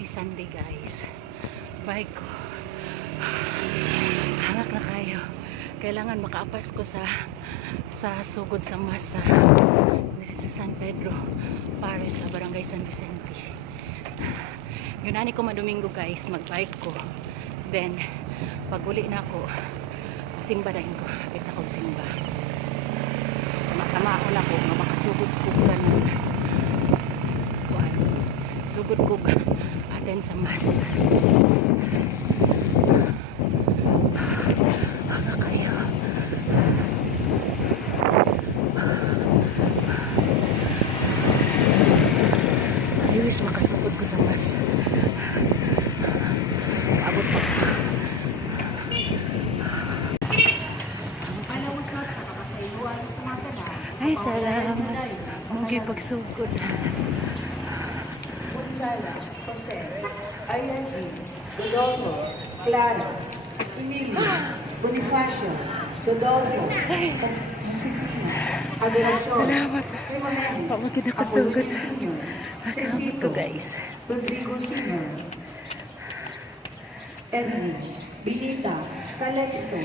Happy Sunday guys. Bye ko. Hangak na kayo. Kailangan makaapas ko sa sugod sa masa dito sa San Pedro Paris sa Barangay San Vicente. Yun ani ko madomingo guys, magbike ko. Then pag uli na ako, simba na ko. Kapit na ko simba. Matamaon ako nga makasugod ko kanan. Sugod ko aten sa mast. Hanga kayo. I wish makasugod ko sa mast. Abot pa ko. Ay, salamat. Mungkin pagsugod. Gonzala, Jose, Ayagi, Rodolfo, Clara, Emilio, Bonifacio, Rodolfo, Josefina, Adoracion, Salamat. Pamagin ako sugod. Nakakabot ko guys. Rodrigo Sr., Edwin, Benita, Calexto,